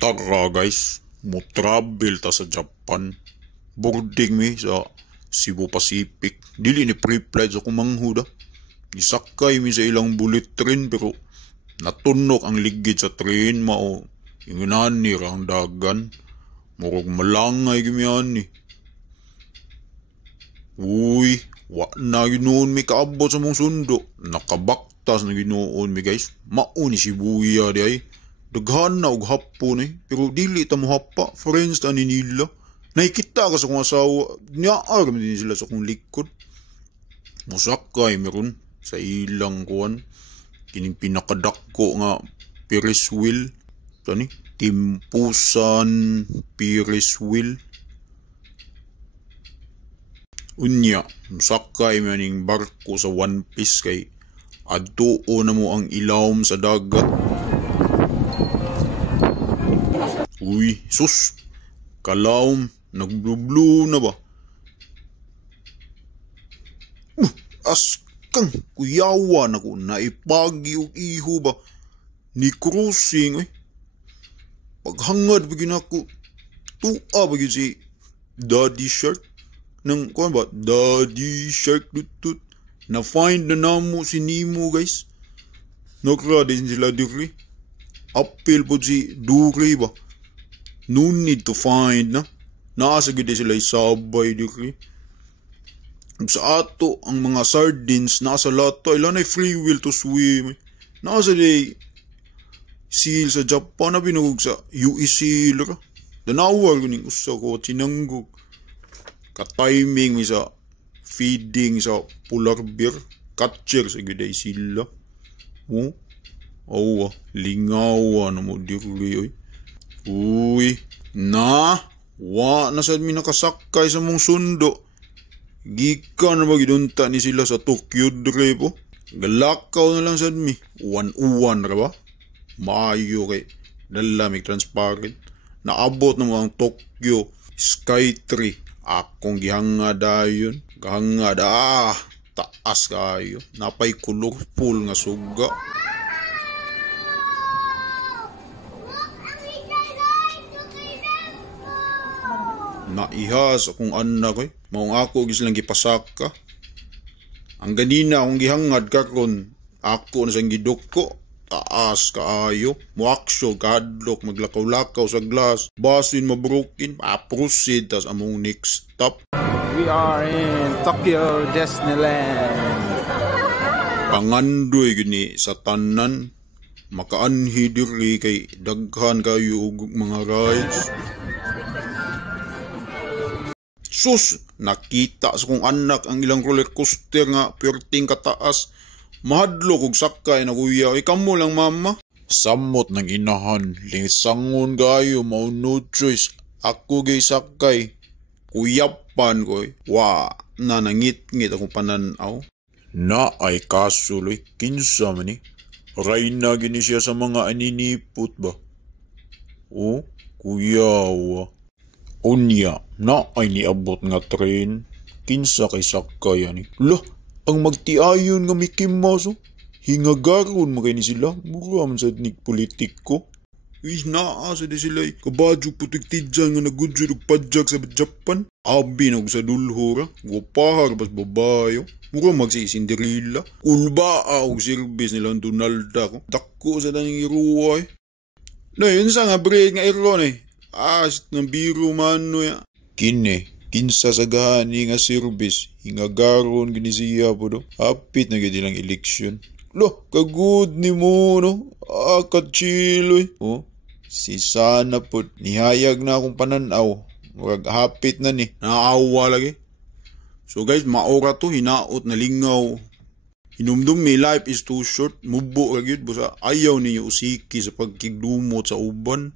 Tara guys, mo travel ta sa Japan. Boarding mi sa Cebu Pacific. Dili ni pre-flight sa kumanghuda. Isakay mi sa ilang bullet train pero natunok ang ligid sa train mao. Ingunan ni rang dagan. Murag malangay gimian ni. Uy, wa na ginoon mi kaabot sa mong sundo. Nakabaktas na ginoon mi guys. Mauni si Buya di ay. Daghan na og hapon pero dili ta mo hapa, friends ta ni nila. Nakikita ka sa kong asawa, niyaar din sila sa kong likod. Musakay meron sa ilang kuwan. Kining pinakadakko nga Ferris wheel. Tani, Timpusan Ferris wheel. Unya, musakay maning barko sa One Piece kay adtuo na mo ang ilawom sa dagat. Uy, sus! Kalawom, nagblublo na ba? Askang, kuyawan ako, naipagi o iho ba? Ni cruising, Paghangad bagin ako, tua bagin si Daddy Shark. Nang, kuhan ba? Daddy Shark tutut. Na-find na namo si Nemo, guys. Nakra din sila diri. Appeal po si Duri ba? No need to find na. Nasa gede sila isabay diri. Sa ato ang mga sardines nasa lato ilan ay free will to swim. Nasa day seal sa Japan na binugog sa US seal ka. Danawal ko ning usa ko tinanggog. Ka-timing mi sa feeding sa polar bear. Catcher sa gede sila. Oh. Oh, lingawa na mo diri oy. Uy, wa na sad mi nakasakay sa mong sundo. Gikan na magidunta ni sila sa Tokyo dre po. Galakaw na lang sad mi. Uwan ra ba? Maayo kay dala mi transparent. Naabot na mo ang Tokyo Skytree. Akong gihangad dayon. Gahangad taas kayo. Napay colorful nga suga. Naihas akong anak ko maong ako gis lang gipasaka. Ang ganina akong gihangad karon ako na sang gidukko taas kaayo muaksyo kadlok maglakaw-lakaw sa glass basin mabroken proceed tas among next stop. We are in Tokyo Disneyland. Pangandoy gini sa tanan makaanhi diri kay daghan kayo og mga rides. Sus, nakita sa kong anak ang ilang roller coaster nga perting kataas. Mahadlok og sakay na kuya. Ikaw mo lang mama. Samot ng inahan. Lisangon kayo. Mao no choice. Ako gay sakay. Kuyapan ko. Wa na nangit-ngit akong pananaw. Na ay kasuloy. Kinsa man Rayna gini siya sa mga aninipot ba? Oh, kuyawa. Unya, na ay niabot nga train. Kinsa kay sakay ani. Lah, ang magtiayon nga Mickey Mouse. Hingagaron magay ni sila. Mura man sa etnik politiko. Naasa di sila. Kabadyo putigtidyan nga nagudsod og padjak sa Japan. Abi na sa dulhura. Gupahar bas babayo. Mura magsisinderila. Kulbaa og service nilang Donalda ko. Dako sa daning iruwa Na yun sa nga break nga iron ng biro mano ya. Kinsa sa gani nga service. Hingagaron ginisiya po do. Hapit na gadi lang eleksyon. Lo, kagud ni mo no. Kachiloy. Oh, si sana po. Nihayag na akong pananaw. Murag hapit na ni. Naawa lagi. So guys, maora to. Hinaot na lingaw. Hinumdum may life is too short. Mubo kagid. Busa ayaw ninyo usiki sa pagkigdumot sa uban.